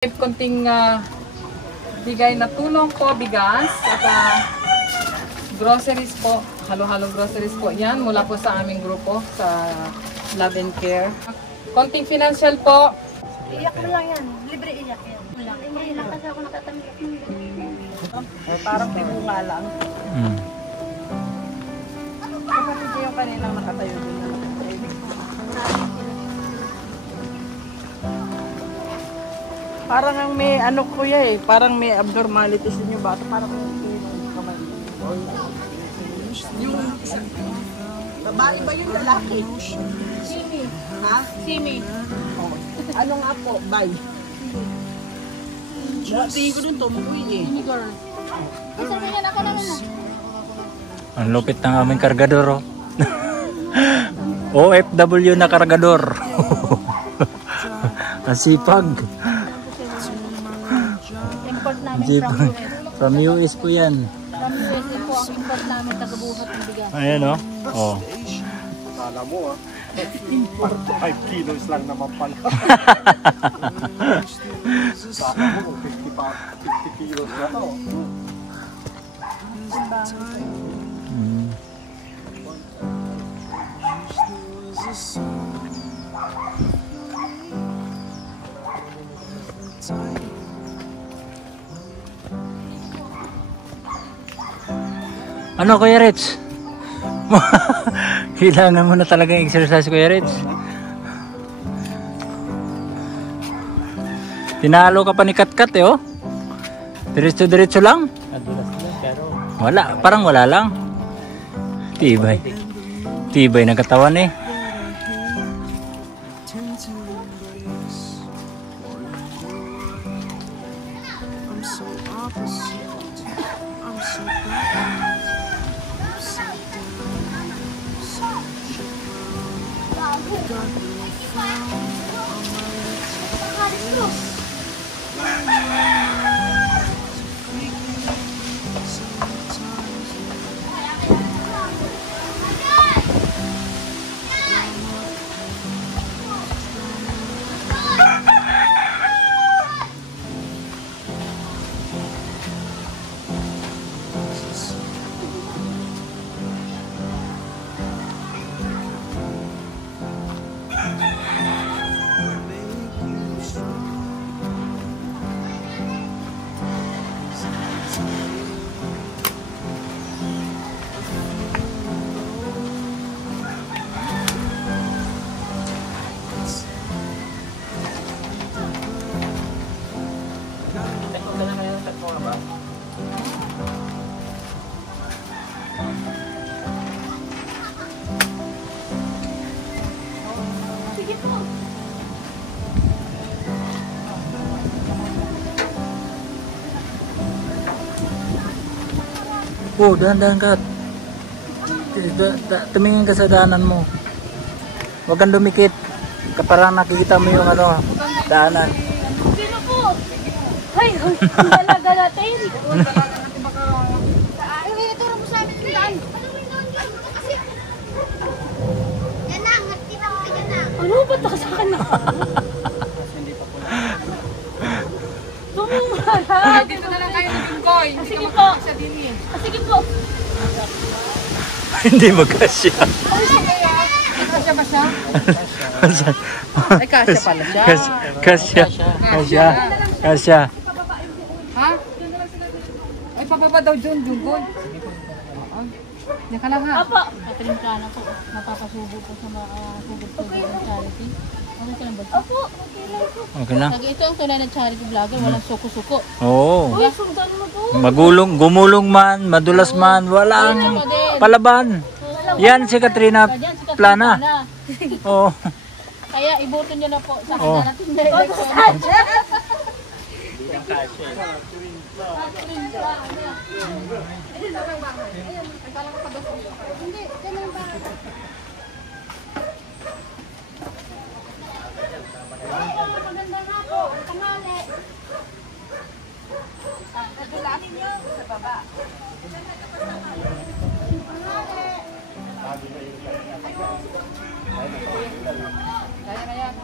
Konting bigay na tulong po, bigas at groceries po, halo-halo groceries po yan mula po sa aming grupo sa Love and Care. Konting financial po. Iyak mo lang yan, libre iyak yan. Libre iyak kasi ako nakatanggap ng Parang tibunga lang. Kapatid niya yung kaninang nakatayo din. Parang ang may ano kuya parang may abnormalities din yung bata. Parang kamay. Yung babae ba yung lalaki? Simi. Ha? Simi. Oh. Ano nga po? Bye. Tingin ko dun tumuwi Simi girl. Kasi yan ako naman na. Ang lupit ng aming kargador. OFW na kargador. Ang sipag. Import namin From US po yan. From US po ang import namin tagabuhat ng bigas. Ayan o. Oh. Kala mo 5 kilos lang naman pala. Saka mo 50 kilos na to. Ano Kuya Rich? Kailangan mo na talagang exercise Kuya Rich. Tinalo ka pa ni Katkat oh. Diretso-diretso lang. Wala, parang wala lang. Tibay. Tibay ng katawan eh. Oh, dahan-dahan ka. Tumingin ka sa daanan mo. Huwag kang dumikit. Parang nakikita mo yung ano, daanan. Sino po? Hay, ang dalaga natin. Ay, ituro mo sa amin yung daan. Yan na, nakita mo ka na. Ano, ba't nakasakan na? Tumumara. Dito na lang kayo ng boy. Sige po. Sige po. Hindi magkasya. Kasya ba siya? Ay, kasya pala siya. Kasya. Kasya. Ha? Ay, pababa daw Junggoy. Yan ka lang ha. Apo. Catherine Plana po. Napapasubo po sa sugod-sugod ng charity. Okay ka lang ba? Apo. Okay lang. Ito ang tunay ng charity vlogger. Walang suko-suko. Oo. Uy, sundan mo po. Gumulong man, madulas man, walang palaban. Yan si Katrina Plana. Oo. Kaya iboto niyo na po sa Oh. darating na election. Maganda nga po, tanghali. Dulanin niyo sa baba.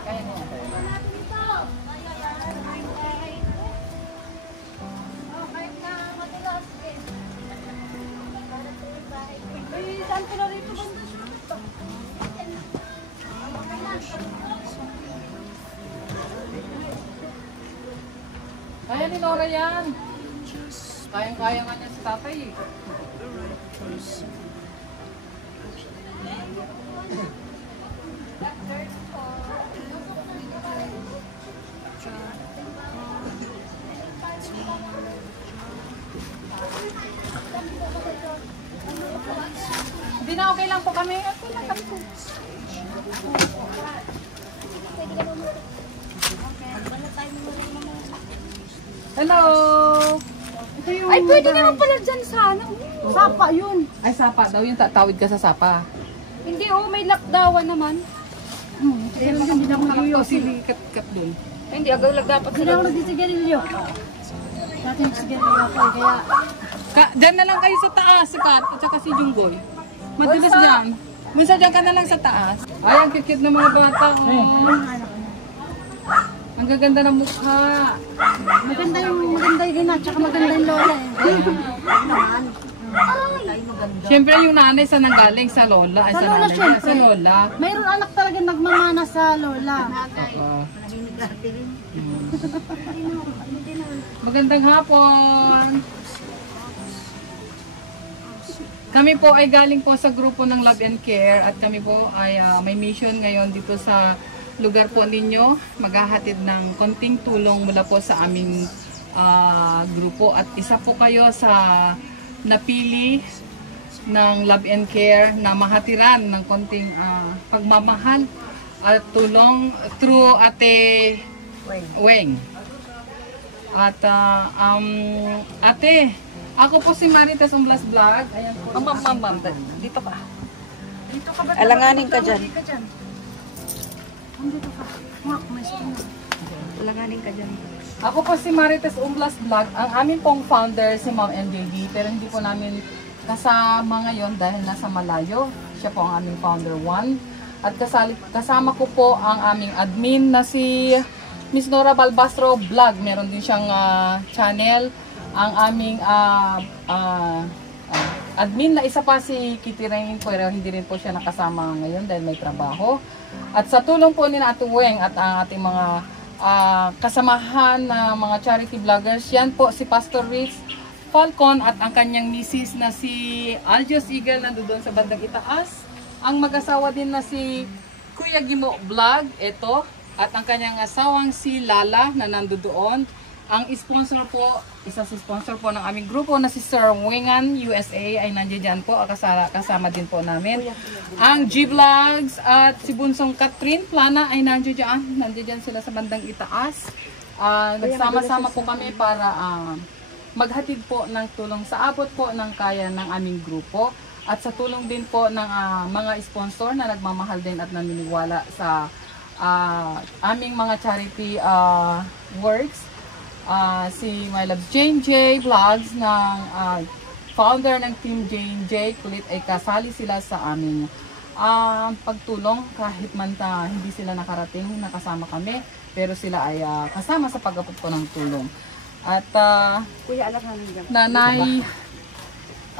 Kaya mo. Kaya ni Nora yan. Kayang-kaya nga niya sa tatay eh. Hindi na okay lang po kami. Okay lang kami po. Hello! Ito yung Ay, pwede naman pala dyan sa ano. Sapa yun. Ay, sapa daw. Yung tawid ka sa sapa. Hindi oh, may lakdawan naman. Eh, baka hindi na ako nakakausin. Kat dun. Ay, hindi, agaw dapat Hindi ako nagsisigarilyo. Dati nagsisigarilyo ako eh, kaya Diyan na lang kayo sa taas, si Kat, at saka si Junggoy. Madalas dyan. Minsan dyan ka na lang sa taas. Ay, ang cute ng mga bata. Oh. Ang gaganda ng mukha. maganda yung ina, tsaka maganda yung lola eh. Siyempre yung nanay sa nanggaling sa lola. Ay, Sa sa lola, nanay. syempre. Sa lola. Mayroon anak talaga nagmamana sa lola. Magandang hapon. Kami po ay galing po sa grupo ng Love and Care at kami po ay may mission ngayon dito sa lugar po ninyo. Maghahatid ng konting tulong mula po sa aming grupo at isa po kayo sa napili ng Love and Care na mahatiran ng konting pagmamahal at tulong through Ate Weng. At ate, ako po si Marites Umblas Vlog. Ayan po. Ma'am, dito pa. Dito ka ba? Alanganin ka dyan. Andito ka. Mwak, may skin. Alanganin ka dyan. Ako po si Marites Umblas Vlog. Ang amin pong founder si Ma'am NJD. Pero hindi po namin kasama ngayon dahil nasa malayo. Siya po ang aming founder 1. At kasama ko po ang aming admin na si Miss Nora Balbastro Vlog. Meron din siyang channel. Ang aming admin na isa pa si Kitty Rain, pero hindi rin po siya nakasama ngayon dahil may trabaho. At sa tulong po ni Ate Weng at ang ating mga kasamahan na mga charity vloggers, yan po si Pastor Rick Falcon at ang kanyang misis na si Aljos Eagle na doon sa bandang itaas. Ang mag-asawa din na si Kuya Gimo Vlog, ito. At ang kanyang asawang si Lala na nandoon. Ang sponsor po, isa sa sponsor po ng aming grupo na si Sir Wengan USA ay nandiyan po. Kasama din po namin. Ang G-Vlogs at si Bunsong Catherine Plana ay nandiyan sila sa bandang itaas. Nagsama-sama po kami para maghatid po ng tulong sa abot po ng kaya ng aming grupo. At sa tulong din po ng mga sponsor na nagmamahal din at naniniwala sa aming mga charity works. Si My Love Jane J Vlogs ng founder ng Team Jane J kulit ay kasali sila sa aming pagtulong kahit man hindi sila nakarating, nakasama kami, pero sila ay kasama sa pag-abot po ng tulong. At Kuya, alam namin dyan. nanay,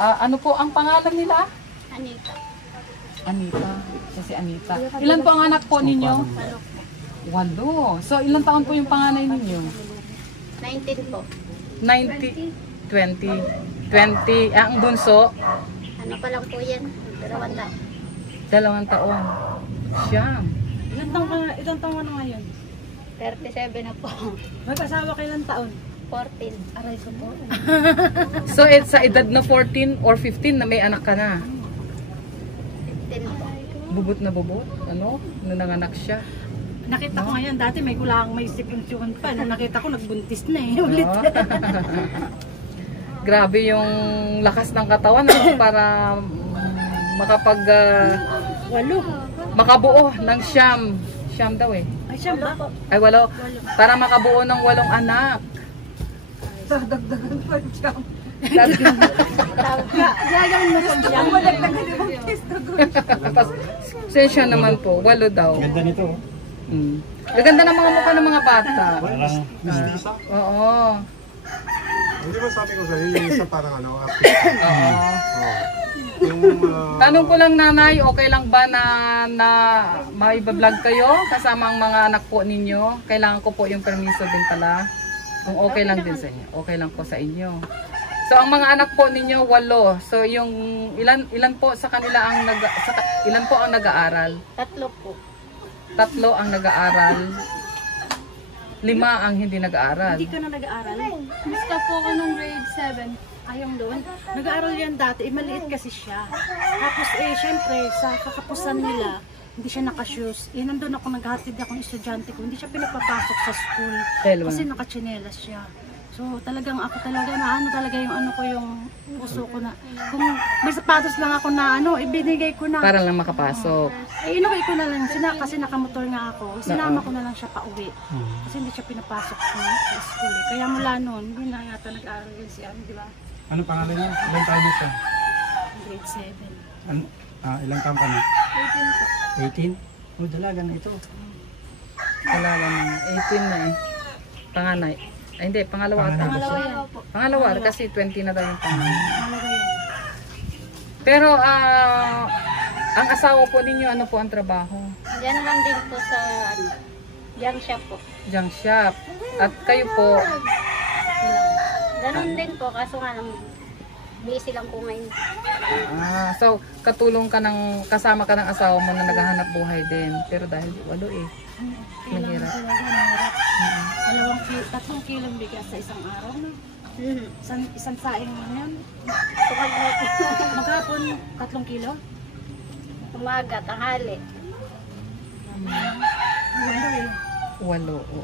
ano po ang pangalan nila? Anita. Anita. Si Anita. Ilan po ang anak po ninyo? 8. So ilang taon po yung panganay ninyo? 19 po. 90, 20. Ang bunso? Ano pa lang po yan? 2 taon. Siyam. Ilang taon ka na ngayon? 37 na po. Mag-asawa ka ilang taon? 14. Aray ko po. So sa edad na 14 or 15 na may anak ka na? 15 po. Bubot na bubot? Ano? Nung nanganak siya? Nakita ko ngayon, dati may kulang, may sipon pa. Nung nakita ko, nagbuntis na eh. Ulit. Oh. Grabe yung lakas ng katawan para makabuo ng siyam daw eh. Ay, siya ba? Ay 8. Para makabuo ng 8 anak. Dagdagan pa siya. Gagawin mo sa dyan. Sensya naman po, 8 daw. Ganda nito. Gaganda ng mga mukha ng mga bata. Mistisa? Oo. Hindi ba sabi ko sa'yo, yung isa parang ano, Oo. yung Tanong ko lang nanay, okay lang ba na maiba-vlog kayo kasama ang mga anak po ninyo? Kailangan ko po yung permiso din pala. Kung okay lang din sa inyo. Okay lang po sa inyo. So ang mga anak po ninyo 8. So yung ilan po sa kanila ang ilan po ang nag-aaral? 3 po. 3 ang nag-aaral. 5 ang hindi nag-aaral. Hindi ka na nag-aaral? Basta po ako nung grade 7. Ayong doon. Nag-aaral yan dati. Maliit kasi siya. Tapos syempre, sa kakapusan nila, hindi siya naka-shoes. Nandun ako, naghatid akong estudyante ko. Hindi siya pinapapasok sa school. Kasi naka-chinelas siya. So talagang ako talaga na talaga yung yung puso ko na. Kung may sapatos lang ako na ibinigay ko na. Para lang makapasok. Inuwi ko na lang. Kasi nakamotor nga ako. Sinama ko na lang siya pa uwi. Kasi hindi siya pinapasok sa school. Kaya mula noon, hindi na yata nag-aaral yun si di ba? Ano pangalan niya? Ilang taon niya siya? Grade 7. Ilang taon ka na? 18 po. 18? Oh, dalaga na ito. Dalaga na. 18 na eh. Panganay. Ay hindi, pangalawa. Pangalawa yan. Pangalawa kasi 20 na daw yung panganay. Pangalawa yan. Pero ang asawa po ninyo, ano po ang trabaho? Diyan lang din po sa junk shop po. Junk shop. At kayo po, Ganun din po, kaso nga lang busy lang po ngayon. so katulong ka kasama ka ng asawa mo na naghahanap buhay din. Pero dahil 8 eh. Mahirap. Mahirap. 3 kilong bigas sa isang araw na. Isang saing lang yan. Maghapon, 3 kilo? Umaga, tanghali. 8, oo.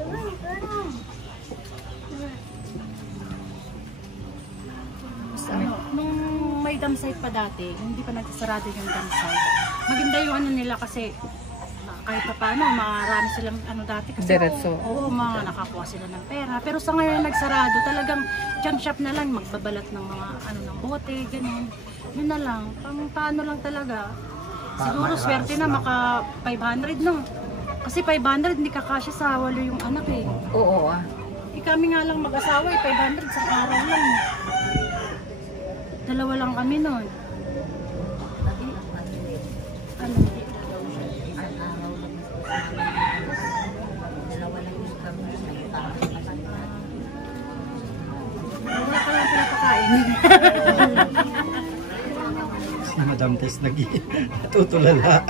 Nung may dam site pa dati, hindi pa nagsasarado yung dam site. Maganda yung nila kasi kahit pa paano, marami silang dati kasi Diretso. Oo, nakakuha sila ng pera. Pero sa ngayon nagsarado, talagang junk shop na lang, magbabalat ng mga ng bote, ganun. Yun na lang, paano lang talaga. Siguro swerte na maka 500 no. Kasi 500 hindi kakasya sa 8 yung anak eh. Oo. Kami nga lang mag-asawa 500 sa araw lang. 2 lang kami noon. Wala ka lang pinapakain. Si Madam Tess nag-tutulala.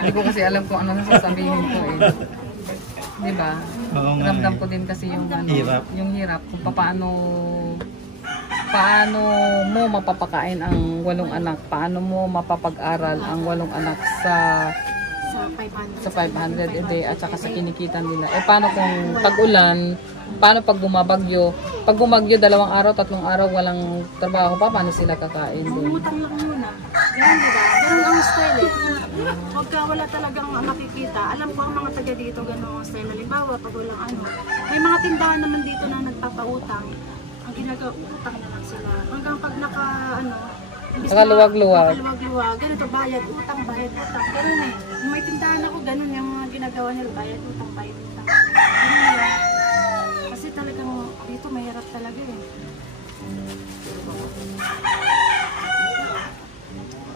Hindi ko kasi alam kung ano nasasabihin ko eh. Di ba? Oo nga. Ramdam ko din kasi yung Hirap. yung hirap kung paano mo mapapakain ang 8 anak, paano mo mapapag-aral ang 8 anak sa 500 a day at saka sa kinikita nila. Eh paano kung tag-ulan, paano pag bumabagyo? Pag bumagyo 2 araw, 3 araw walang trabaho pa, paano sila kakain din? Umutang lang muna. Ganun diba? Ganun ang style eh. Pagka wala talagang makikita, alam ko ang mga taga dito ganun ang style. Halimbawa, pag walang may mga tindahan naman dito na nagpapautang. Ang ginagawa, utang na lang sila. Hanggang pag Nakaluwag-luwag. Ganito, bayad, utang. Ganun eh. Yung may tindahan ako, ganun yung mga ginagawa nila. Bayad, utang. Ganun yan. Kasi talagang dito mahirap talaga eh.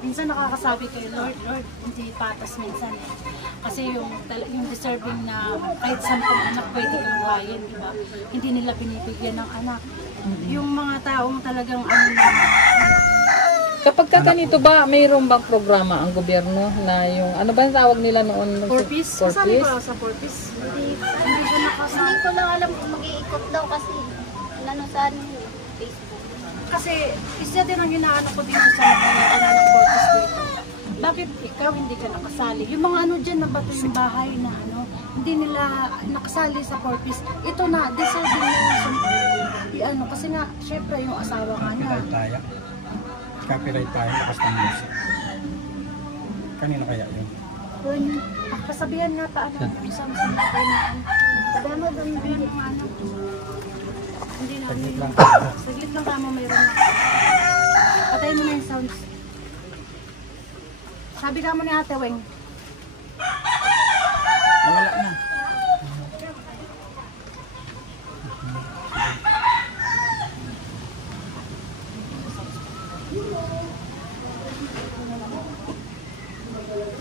Minsan nakakasabi kay Lord, hindi patas minsan eh. Kasi yung deserving na kahit 10 anak pwede kang bayan, di ba? Hindi nila binibigyan ng anak. Yung mga taong talagang Kapag ka ganito ba, mayroon bang programa ang gobyerno na yung, ano ba ang tawag nila noon? 4-piece? Sabi ko sa 4-piece. Hindi siya nakasama. Hindi ko lang alam kung mag-iikot daw kasi saan Facebook. Kasi isa din ang hinaano ko dito sa mga ng 4-piece dito. Bakit ikaw hindi ka nakasali? Yung mga dyan na bato yung bahay na hindi nila nakasali sa 4-piece. Ito na, deserving na kasi nga, syempre yung asawa nga niya. Copyright tayo, lakas ng music. Kanino kaya yun? Kasabihan nga pa isang tayo na sabihan mo doon hindi na Saglit lang. saglit lang kamo mayroon na. Patay mo na yung sounds. Sabi ka mo ni Ate Weng. Wala na.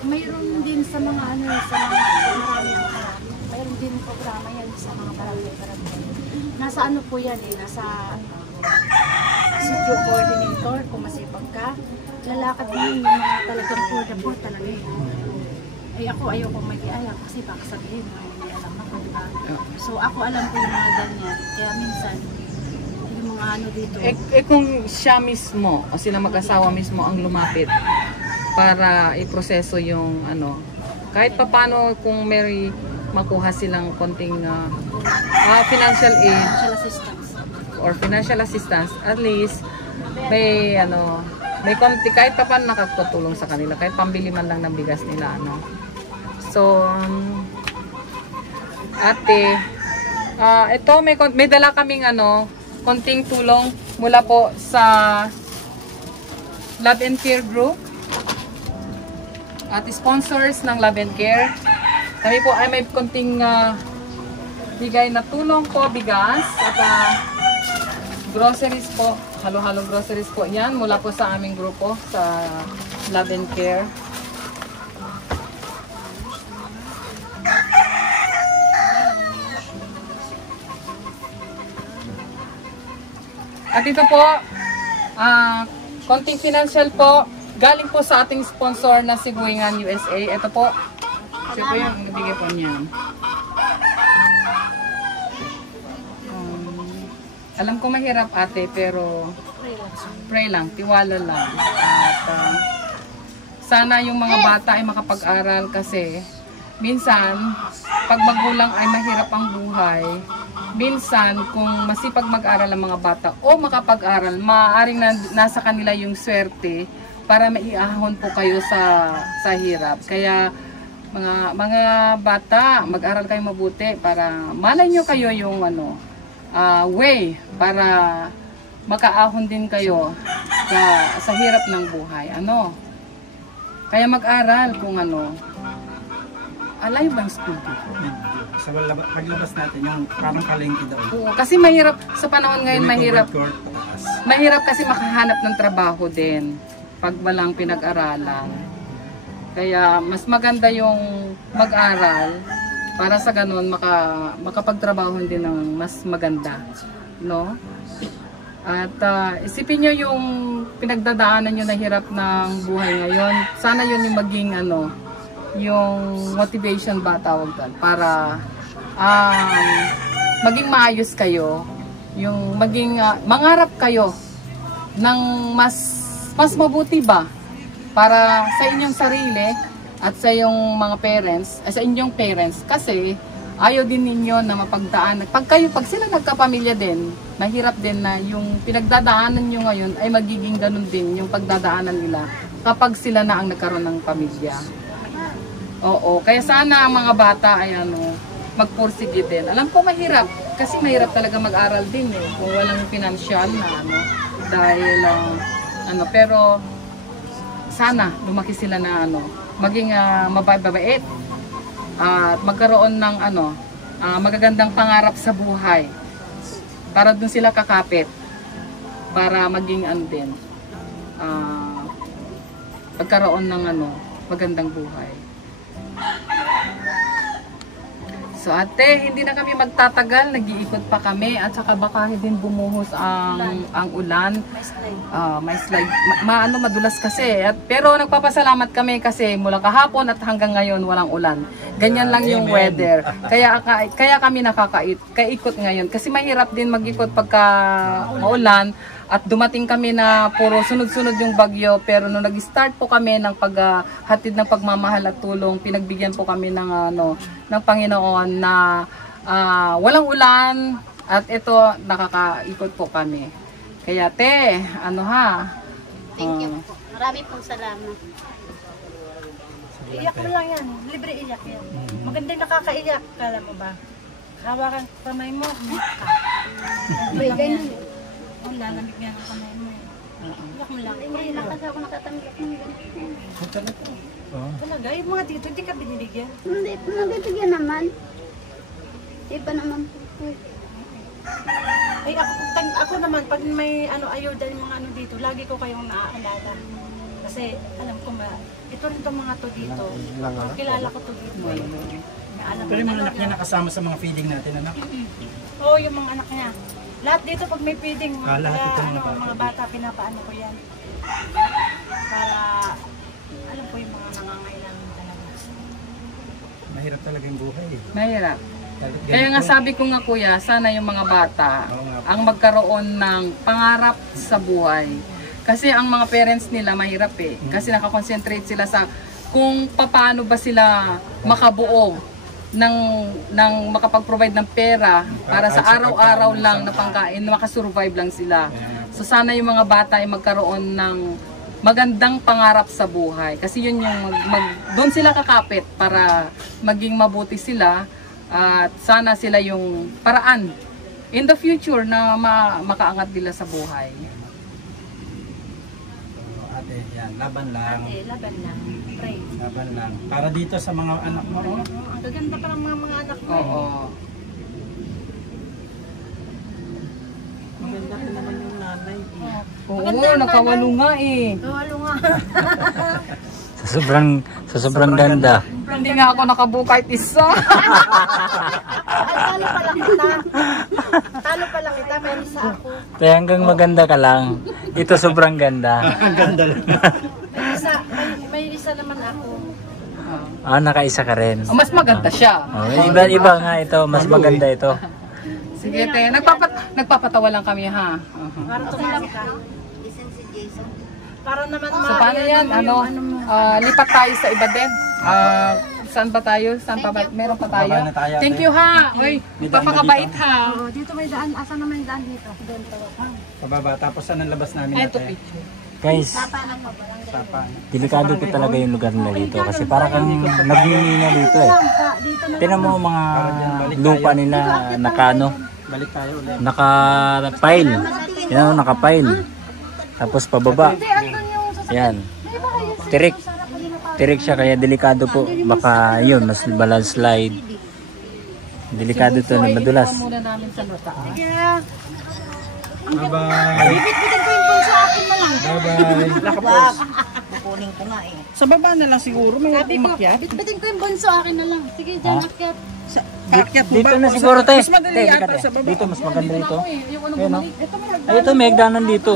Mayroon din sa mga sa mga marami mayroon din programa yan sa mga barangay nasa ano po yan eh, nasa sitio coordinator, kung masipag ka. Lalakad din yung mga talagang poor na poor talaga eh. Ay ako ayoko mag-iaya kasi baka sabihin may alam ako, diba? So ako alam ko yung mga ganyan. Kaya minsan, yung mga ano dito. Kung siya mismo o sila mag-asawa mismo ang lumapit para iproseso yung ano, kahit papano kung may makuha silang konting financial aid Financial assistance. or financial assistance, at least may ano, may konti kahit pa paano nakatutulong sa kanila, kahit pambili man lang ng bigas nila ano. So ate, ito may dala kaming ano, konting tulong mula po sa Love and Care Group at sponsors ng Love and Care. Kami po ay may konting bigay na tulong po, bigas at groceries po, halo-halo groceries po yan mula po sa aming grupo sa Love and Care. At ito po, konting financial po, galing po sa ating sponsor na si Guingan USA. Ito po, siya po yung nabigay po niya. Alam ko mahirap ate, pero pray lang, tiwala lang. At sana yung mga bata ay makapag-aral kasi minsan, pag magulang ay mahirap ang buhay, minsan kung masipag mag-aral ang mga bata o makapag-aral, maaaring nasa kanila yung swerte para maiahon po kayo sa hirap. Kaya mga bata, mag-aral kayo mabuti para malay nyo kayo yung ano, way para makaahon din kayo sa hirap ng buhay. Ano? Kaya mag-aral kung ano. Alay ba ang school dito? Sa paglabas natin, yung parang palengke daw. Oo, kasi mahirap sa panahon ngayon, mahirap. Court, pataas. Mahirap kasi makahanap ng trabaho din pag walang pinag-aralan. Kaya mas maganda yung mag-aral para sa ganun makapagtrabaho din ng mas maganda, no? At isipin nyo yung pinagdadaanan nyo na hirap ng buhay ngayon. Sana yun yung maging ano, yung motivation ba tawag doon para maging maayos kayo, yung maging mangarap kayo ng mas mabuti ba para sa inyong sarili at sa iyong mga parents, sa inyong parents, kasi ayaw din ninyo na mapagdaan. Pag sila nagkapamilya din, mahirap din na yung pinagdadaanan nyo ngayon ay magiging ganun din yung pagdadaanan nila kapag sila na ang nagkaroon ng pamilya. Oo, kaya sana ang mga bata ay ano, magpursige din. Alam ko mahirap, kasi mahirap talaga mag-aral din eh, kung walang financial na ano, dahil ano, pero sana lumaki sila na ano, maging mababait at magkaroon ng ano, magagandang pangarap sa buhay para dun sila kakapit para maging ano din, pagkaroon ng ano, magandang buhay. So ate, hindi na kami magtatagal, nag-iikot pa kami at saka baka din bumuhos ang ulan. May slide. Madulas kasi. Pero nagpapasalamat kami kasi mula kahapon at hanggang ngayon walang ulan. Ganyan lang yung weather. Kaya kami nakakaikot ngayon kasi mahirap din mag-ikot pagka maulan. At dumating kami na puro sunod-sunod yung bagyo, pero nung nag-start po kami ng paghatid ng pagmamahal at tulong, pinagbigyan po kami ng ng Panginoon na walang ulan at ito nakakaikot po kami. Kaya te, ano ha? Thank you po. Marami pong salamat. Iyak mo lang yan. Libre iyak yan. Maganda yung nakakaiyak. Kala mo ba? Hawakan kamay mo. Iyak yan. Ang lalamig nga ang kamay mo. Iyak mo lang. Hindi na kasi ako nakatanggap ng ganito. Talaga? Yung mga dito, hindi ka binibigyan? Hindi, nabibigyan naman. Di ba naman po? Ay, ako naman, pag may ayuda yung mga dito, lagi ko kayong naaalala. Kasi alam ko ito rin itong mga to dito. Kilala ko to dito. Alam Pero yung mga anak niya nakasama sa mga feeding natin, anak. Oo, yung mga anak niya. Lahat dito pag may feeding, Lahat kaya ito mga ano, bata mga bata pinapaano ko yan. Para alam ko yung mga nangangailangan talaga. Mahirap talaga yung buhay eh. Mahirap. Ganito. Kaya nga sabi ko nga kuya, sana yung mga bata Oo nga po. ang magkaroon ng pangarap sa buhay. Kasi ang mga parents nila mahirap eh. Kasi nakakonsentrate sila sa kung paano ba sila makabuo ng makapag-provide ng pera para sa araw-araw lang na pangkain, makasurvive lang sila. So sana yung mga bata ay magkaroon ng magandang pangarap sa buhay. Kasi yun yung doon sila kakapit para maging mabuti sila at sana sila yung paraan in the future na makaangat nila sa buhay. Ate, yan, laban lang. Ate, laban lang. Pray. Laban lang. Para dito sa mga anak mo, oh. Ang gaganda pa ng mga anak mo. Oo. Maganda pa naman yung nanay. Oo, nakawalo nga eh. Walo nga. Sa sobrang ganda. Hindi nga ako nakabukay isa. Talo pala kita. Talo pala kita. May isa ako. Kaya hanggang maganda ka lang. Ito sobrang ganda. Ang ganda lang. May isa naman ako. Ah, nakaisa ka rin. Mas maganda siya. Oh, iba nga ito. Mas maganda ito. Sige, te. Nagpapatawa lang kami ha. Para tumalang ka. Para naman So paano yan? Lipat tayo sa iba din. Saan ba tayo? Saan pa ba? Meron pa tayo? Baba na tayo, Thank ate. you ha. Uy, May daan na papakabait dito. ha. Oh, dito may daan. Asa naman yung daan dito? Doon pa. Pababa, tapos saan ang labas namin Ito ate? picture. Guys, Sapa. delikado po talaga yung lugar na dito. Kasi para kang nagmimina dito eh. Dito na. Tinan mo mga lupa nila nakano, Balik tayo ulit. naka-pile. Yan o, naka-pile. Tapos pababa. Yan. Tirik. Tirik siya kaya delikado po. Baka yun, mas balandslide. Delikado to na madulas. Muna namin sa nota. Bye-bye. Bibit-bitin ko yung bulsa akin na lang. Bye-bye. Kukunin ko nga eh. Sa baba na lang siguro may Sabi ko, bit-bitin ko yung bunso akin na lang. Sige, dyan akyat. Dito na siguro tayo. Dito mas maganda ito. Ayun o. Ay, ito may hagdanan dito.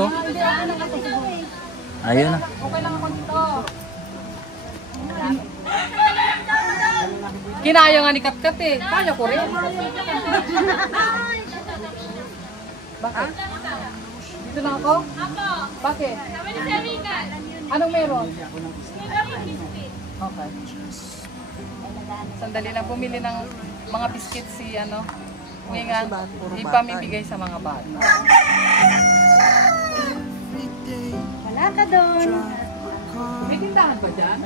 Ayun na. Okay lang ako dito. Kinaya nga ni Katkat eh. Kaya ko rin. Bakit? Dito lang ako? Bakit? Anong meron? Okay. Sandali lang bumili ng mga biscuit si ano. Nga ipamibigay sa mga bata. Wala ka doon. May tindahan ba dyan?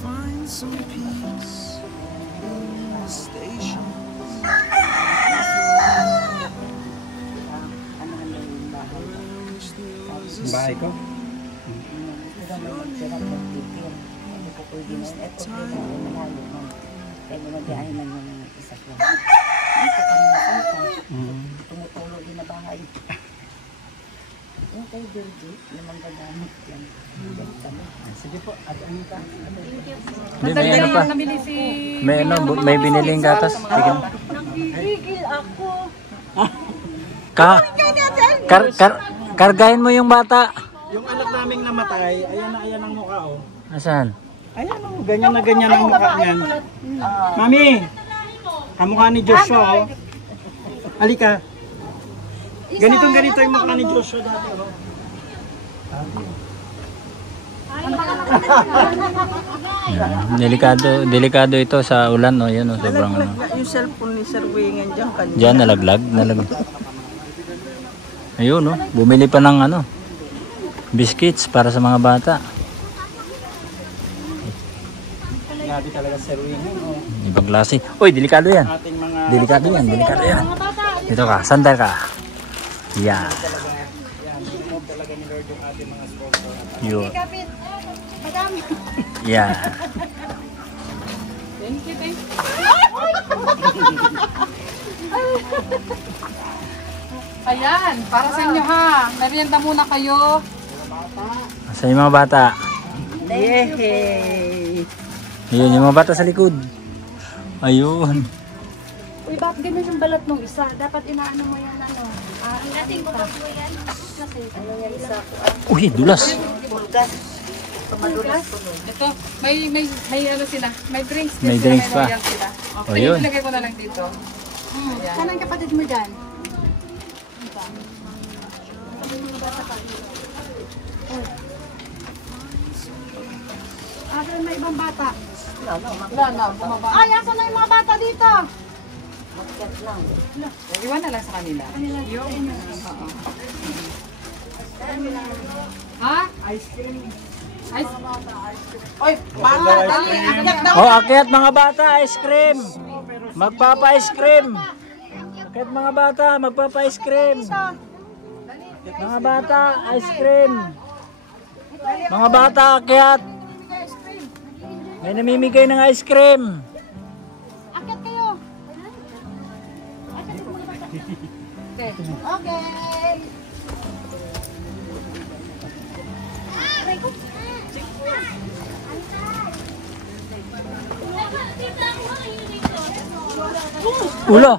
Find some peace in the station. Ang bahay ko. Tumutulo din na bahay. Yung kay Virgie, naman gagamit yan. Sige po, at ano ka? Sandali may ano lang pa. nabili si... May biniling gatas. Sige. Nagigigil ako. Kargahin mo yung bata. Yung anak naming namatay, ayan ang mukha oh. Asan? Ayan oh, ganyan na ganyan ang mukha niyan. Mami, kamukha ni Joshua oh. Halika. Ganito yung mukha ni Joshua dati oh. Delikado ito sa ulan no. Yan oh, sobrang ano. Yung cellphone ni Sir Wingan dyan kanina. Diyan nalaglag. Ayun no, bumili pa ng ano. Biscuits para sa mga bata. Grabe talaga Sir Wingan oh. Ibang klase. Uy, delikado yan. Ating mga Delikado yan. Dito ka, sandal ka. Yan. Lord talaga ni Lord yung ating mga sponsor. Yun. Kapit. Madami. Yan. Thank you. Ayan, para sa inyo ha. Merienda muna kayo. Sa mga bata. Yay! Ayun, yung mga bata sa likod. Ayun. Uy, bakit ganun yung balat nung isa? Dapat inaano mo yung ano. Ang dating ko po yan. Ano yan isa ko? Uy, dulas. Bulgas. Madulas ko. Ito, may ano sila, may drinks din May sila, drinks pa. royal sila. O, Okay, yun. ilagay ko na lang dito. Ayan. Saan ang kapatid mo dyan? Asan may ibang bata? Wala na, bumaba. Ay, asan na yung mga bata dito? Makyat lang. Iwan na lang sa kanila. Oo. Ha? Ice cream. Oy, bata, dali, akyat daw. Oh, akyat mga bata, ice cream. Magpapa-ice cream. Akyat mga bata, magpapa-ice cream. Mga bata, ice cream. Mga bata, akyat. May namimigay ng ice cream. Akyat kayo. Okay. Okay. Ulo.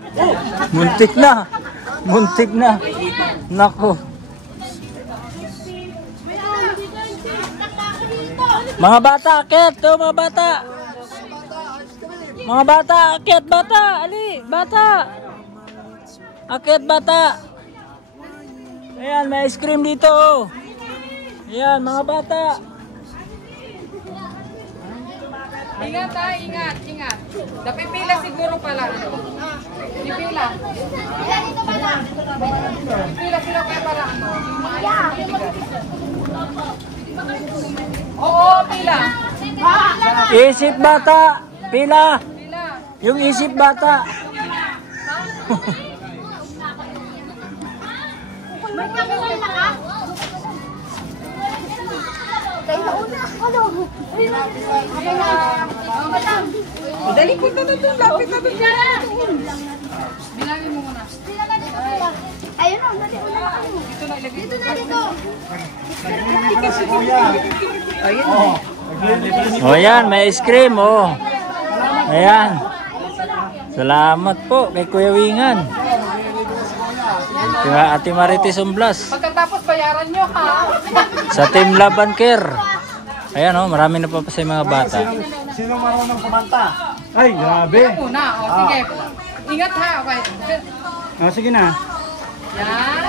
Muntik na. Muntik na. Nako. Mga bata, akyat. Oh, mga bata. Mga bata, akyat bata. Ali, bata. Akyat bata. Ayan, may ice cream dito. Oh. Ayan, mga bata. Ingat ha, ingat, ingat. Napipila siguro pala. Pipila. Pipila sila kaya pala ano. Oo, pila. Isip bata. Pila. Pila. Yung isip bata. May kamera na ka? Kayo na una. Ano? Dali po na doon, lapit na doon. Bilangin mo muna. Ayun na, dali una na kayo. Dito na ilagay. Dito na dito. O yan, may ice cream. Oh. Ayan. Salamat po kay Kuya Wingan. Kaya Ate Marites Umblas. Pagkatapos bayaran nyo ha. Sa Team Laban Care. Ayan oh, marami na pa sa mga bata. Sino marunong kumanta? Ay, grabe. Muna, o sige. Ingat ha, okay. Sige na. Yan.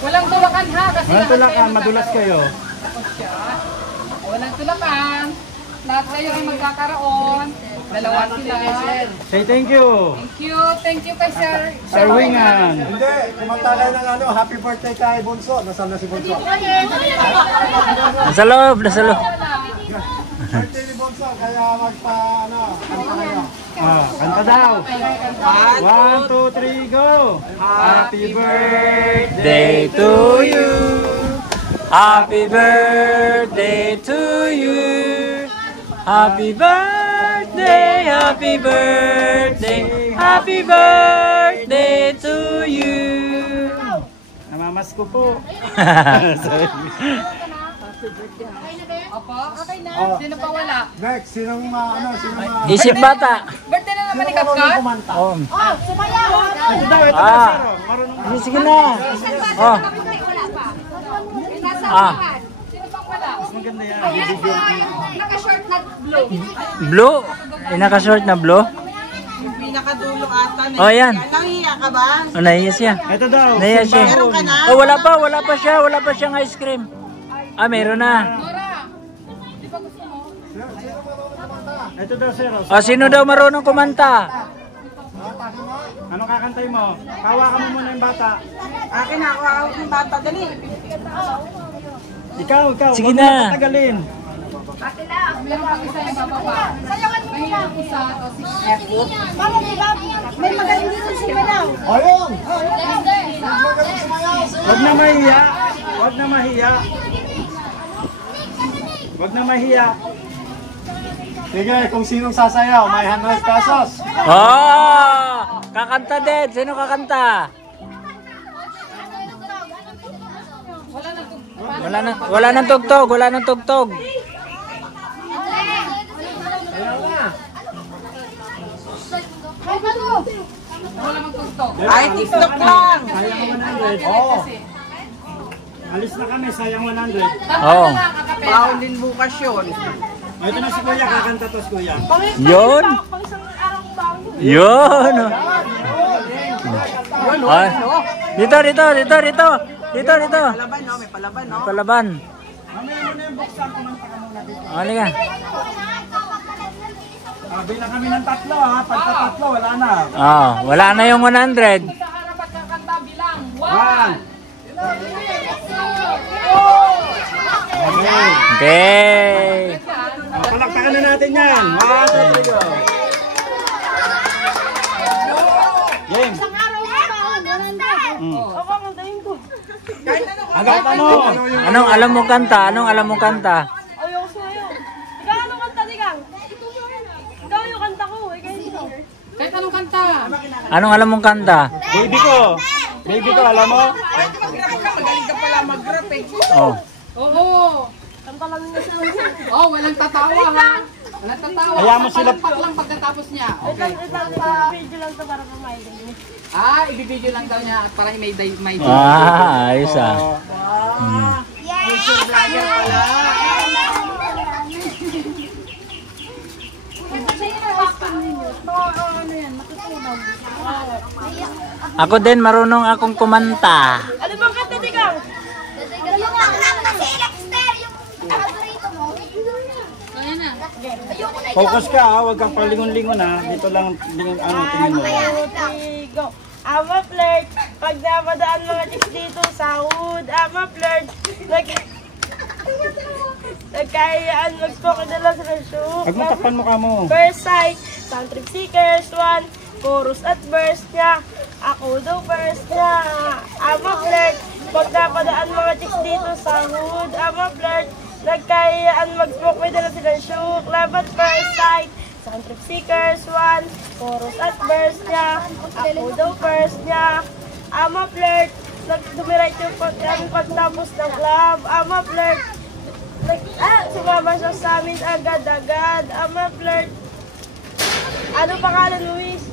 Walang tulakan ha. Kasi Walang lahat tulakan, kayo madulas kayo. Walang tulakan. Lahat kayo ay magkakaroon. Dalawa sila. Say thank you. Thank you. Thank you kay Sir. Sir Wingan. Hindi, kumanta kayo ng ano, happy birthday kay Bunso. Nasaan na si Bunso? Nasa loob, nasa loob. Birthday ni Bunso, kaya magpa, ano, kanta kayo. Kanta daw. 1, 2, 3, go. Happy birthday. Day to you. Happy birthday to you. Happy birthday, happy birthday, happy birthday to you. Namamas ko po. Opo. Okay na. Sino pa wala? Next, sinong ano, sinong Isip bata. Birthday na naman ni marunong Katkat. kumanta? Oh. Ito daw, ito daw, Ah. sir. Marunong. Sige na. Oh. Ah. Sino pang wala? Maganda yan. Naka-short na blue. Blue. Naka-short na blue. Pinakadulo ata na. Oh, yan. Nahiya ka ba? Oh, nahiya siya. Ito daw. Nahiya siya. Meron ka na? Oh, wala pa siya. Wala pa siyang ice cream. Ah, meron na. Nora, di ba gusto mo? Ito daw, sir. Oh, sino daw marunong kumanta? Ano kakantay mo? Hawakan mo muna yung bata. Akin na, ako yung bata. Dali. Ikaw. Sige Huwag na. mo patagalin. Meron pang isa yung bababa. May isa to si Airport. Mama, di ba? May magaling dito si Melaw. Ayun! Huwag na mahiya. Huwag na mahiya. Huwag na mahiya. Sige, kung sinong sasayaw, may 100 pesos. Oh! Kakanta din. Sino kakanta? Wala na Wala nang tugtog, wala nang tugtog. Wala magtugtog. Ay, TikTok lang! Oo. Alis na kami, sayang 100. Oo. Paulin bukas yun. Ito na si Kuya, kakanta to si Kuya. Yun. Yun. Ay. Dito. Palaban, no? May palaban, no? Palaban. Mamaya mo na yung buksan, kumanta ka muna dito. Halika. Bilang kami ng 3, ha? Pagka 3, wala na. Wala na yung 100. Sa harap at kakanta bilang. 1. Okay. Palakpakan na natin yan. 1, 2, 3, go. James. Hanggang tanong. Anong alam mo kanta? Anong alam mo kanta? Ayaw sa'yo. Ikaw anong kanta, Digang? Ikaw yung kanta ko. Ikaw yung Kahit anong kanta. Anong alam mong kanta? Baby ko, alam mo? Oh. Oo. kanta lang niya sa Oh, walang tatawa ha. Walang tatawa. Kaya mo sila- Palakpak lang pagkatapos niya. Okay. video lang to para pumayag. Ibibideo lang daw niya at para may Ayos ah. Ako din, marunong akong kumanta. Ano bang kanta, Digang? Focus ka, ha? Huwag kang palingon-lingon, ha? Dito lang, tingin mo. Go. I'm a flirt. Pag napadaan mga chicks dito sa hood, I'm a flirt. Nagkayaan mag-smoke na lang sa shoe. Huwag mo takpan mukha mo. First sight, sound trip seekers, one. Chorus at verse niya. Ako daw first niya. I'm a flirt. Pag napadaan mga chicks dito sa hood, I'm a flirt. Nagkayaan mag-smoke may dala silang shoe. Club at first sight. Sound trip seekers, one. Chorus at verse niya. Ako daw first niya. I'm a flirt. Dumirait yung pagtapos ng club. I'm a flirt. Sumama siya sa amin agad-agad. I'm a flirt. Ano pangalan mo, Luis?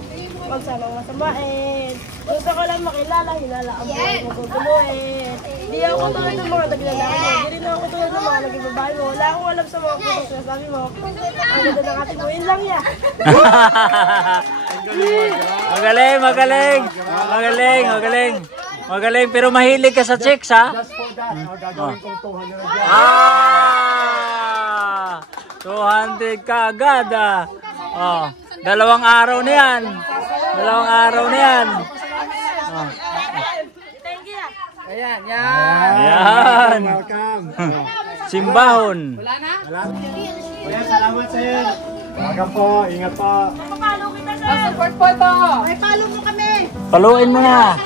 Huwag sanang masamain. Gusto ko lang makilala, hinala ang buhay mo guguluhin. Di ako tulad ng mga naglalaki mo. Di rin ako tulad ng mga naging babae mo. Wala akong alam sa mga putong sinasabi mo. Ang ganda ng ating mo, yun lang yan. Magaling, pero mahilig ka sa chicks, ha? Gagawin kong 200 yan. 200 ka agad, ah. Oh, 2 araw na yan. 2 araw na yan. Oh. Ayan, yan. Yan. Welcome. Simbahon. Wala na? Kuya, salamat sa iyo. Welcome po. Ingat po. Papalo kita sa... Support po ito. Paluin mo na.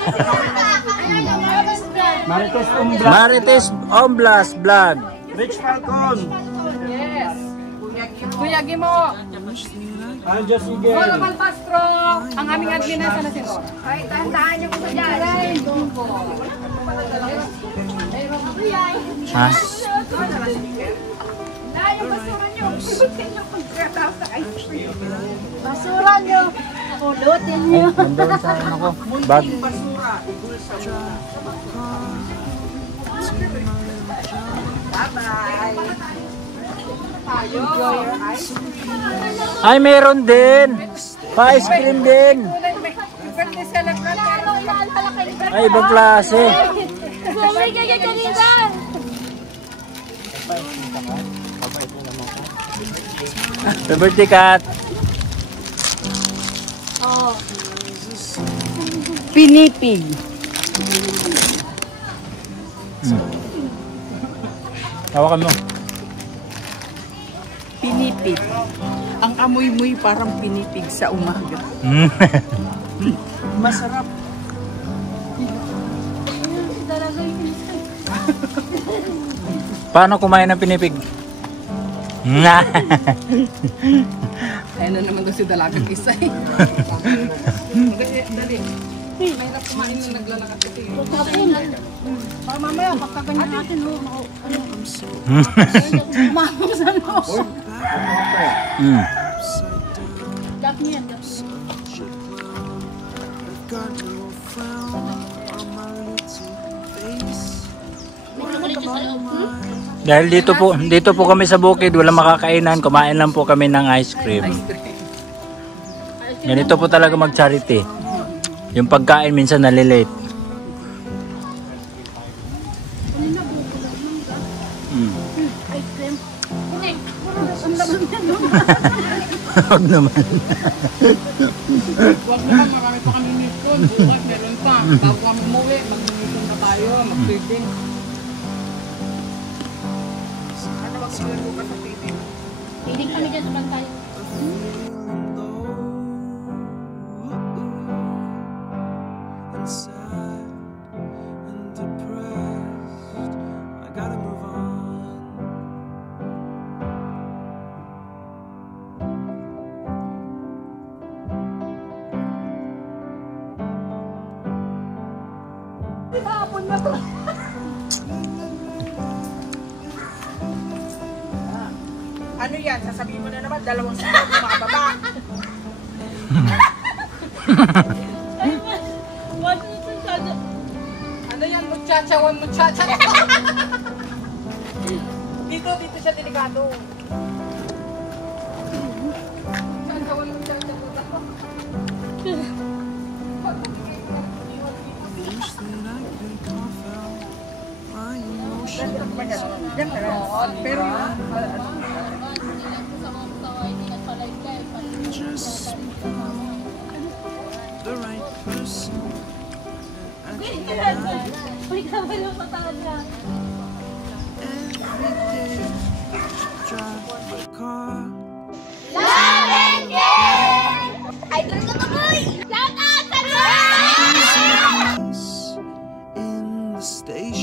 Marites Marites Omblas Vlog. Rich Falcon. Yes. Kuya Gimo. Aljo Sigel. Hola Balpastro. Ang aming admin na sa Nasinor. Ay, tandaan niyo kung sa dyan. Ha? Basura nyo. Pulutin nyo. Nandun sa ano ko. Bag. Ay, meron din. Pa-ice cream din. Birthday celebrant. Ay, ibang klase. Bumay ka kanina. Happy birthday, Kat. Pinipig. Hawakan mo. Pinipig. Ang amoy-moy parang pinipig sa umaga. Masarap. Paano kumain ng pinipig? Ayun na naman daw si Dalagang isa eh. Dali. Mahirap kumain yung naglalakad kasi. Baka mamaya, pagkaganyan natin, Gap niya, gap niya. Got no frown on my little face. Dahil dito po kami sa bukid, wala makakainan, kumain lang po kami ng ice cream. Ganito po talaga mag-charity. Yung pagkain minsan nalilate. Ice cream. Huwag naman. Huwag naman, marami pa kami mission. Bukas meron pa. Bago kami umuwi, mag-mission na tayo, mag-sweeping. Ano mag-sweeping bukas sa TV? Hiling kami dyan sa bantay. Sad and depressed. I gotta move on. Ano yan? Sasabihin mo na naman, dalawang sunod na makababa. Ano yan, muchacha, one muchacha. Dito siya delikado. Muchacha, one muchacha. Wish that I could cough out my emotions. Pero Just become the right person. Every day, drive my car. Peace in the station.